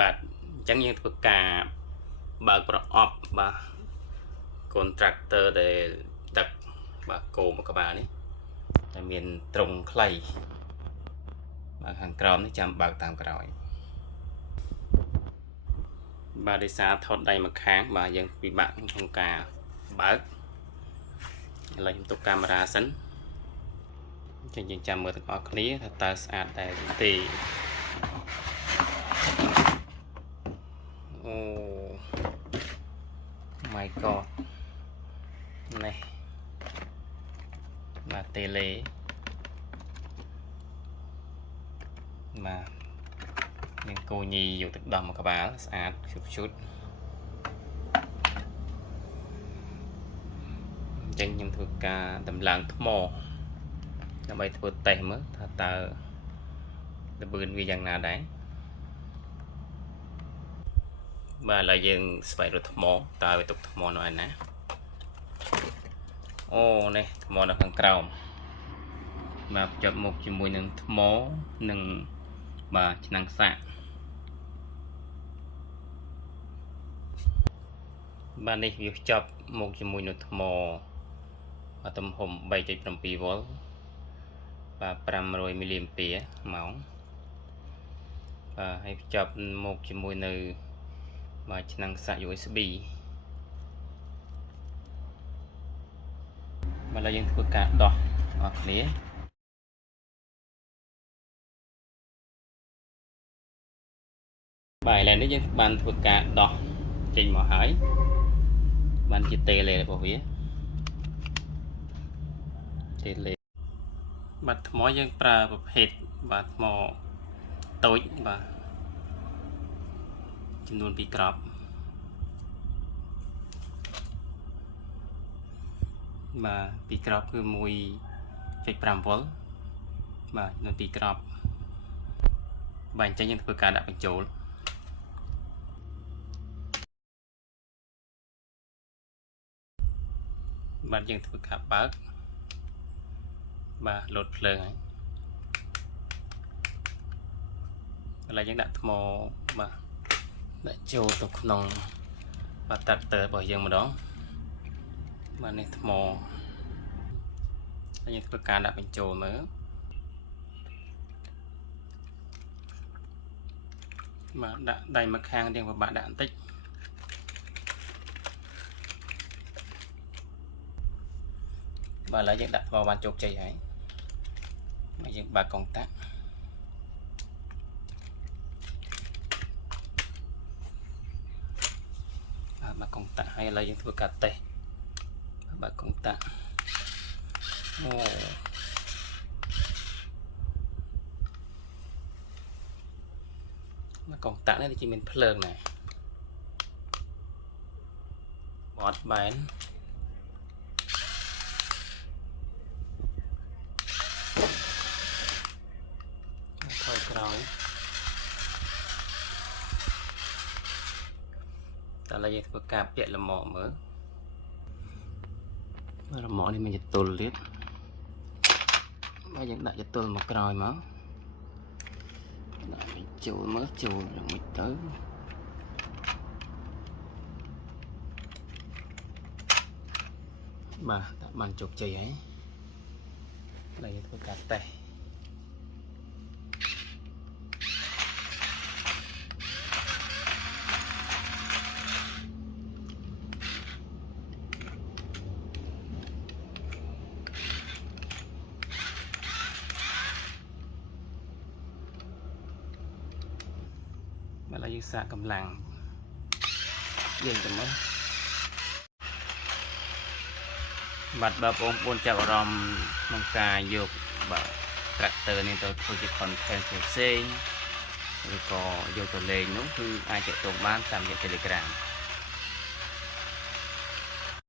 បាទអញ្ចឹងយើងធ្វើការបើកប្រអប់បាទ contractor ដែលដឹកបាទគោមួយក្បាលនេះតែមានត្រង់ខ្លីបាទខាងក្រោមនេះចាំបើកតាមក្រោយបាទដោយសារថតដៃម្ខាងបាទយើងពិបាកក្នុងការបើកឥឡូវខ្ញុំទុកកាមេរ៉ាសិនអញ្ចឹងយើងចាំមើលទាំងអស់គ្នាថាតើស្អាតដែរទេអូ my god នេះបាទតេឡេបាទមានគោញីយកទឹកដោះមួយក្បាលស្អាតឈុតឈុតអញ្ចឹងខ្ញុំធ្វើការតម្លើងថ្មដើម្បីធ្វើតេស្តមើលថាតើល្បឿនវាយ៉ាងណាដែរបាទឥឡូវយើងស្វែងរកថ្មតើវាទុកថ្មនៅឯណាអូនេះថ្មនៅខាងក្រោមបាទភ្ជាប់មុខជាមួយនឹងថ្មនិងបាទឆ្នាំងសាកបាទនេះវាភ្ជាប់មុខជាមួយនឹងថ្មបាទទំហំ 3.7 វ៉ុលបាទ500 មីលីអាំពែម៉ោងបាទហើយភ្ជាប់មុខជាមួយនៅបាទឆ្នាំងសាក USB បាទឥឡូវយើងធ្វើការដោះអស់គ្នាបាទឥឡូវនេះយើងបានធ្វើការដោះចេញមកហើយបានជាតេឡេរបស់វាតេឡេបាទថ្មយើងប្រើប្រភេទបាទថ្មតូចបាទចំនួន2គ្រាប់បាទ2គ្រាប់គឺ 1.5 វ៉ុលបាទនៅ2គ្រាប់បាទអញ្ចឹងយើងធ្វើការដាក់បញ្ចូលបាទយើងធ្វើការបើកបាទលោតភ្លើងហើយឥឡូវយើងដាក់ថ្មបាទដាក់ចូលទៅក្នុងបាទតាក់ទ័ររបស់យើងម្ដងបាទនេះថ្មហើយយើងធ្វើការដាក់បញ្ចូលមើលបាទដាក់ដៃម្ខាងរៀងពិបាកដាក់បន្តិចបាទឥឡូវយើងដាក់ថ្មបានជោគជ័យហើយហើយយើងបើកកុងតាក់បើកកុងតាក់ហើយឥឡូវយើងធ្វើការតេស្តបើកកុងតាក់អូបើកកុងតាក់នេះជាមានភ្លើងណាបត់បែនថយក្រោយតែឥឡូវយើងធ្វើការពាក់លម្អមើលលម្អនេះមានចតុលទៀតហើយយើងដាក់ចតុលមកក្រោយមកដាក់បញ្ចូលមើលចូលយ៉ាងម៉េចទៅបាទដាក់បានជោគជ័យហើយឥឡូវយើងធ្វើការតេស្តឥឡូវយើងសាកកម្លាំងយើងទៅមើលបាទបើបងប្អូនចាប់អារម្មណ៍ក្នុងការយកបាទ tractor នេះទៅធ្វើជា content ផ្សេងឬក៏យកទៅលេងនោះគឺអាចទាក់ទងបានតាមរយៈ Telegram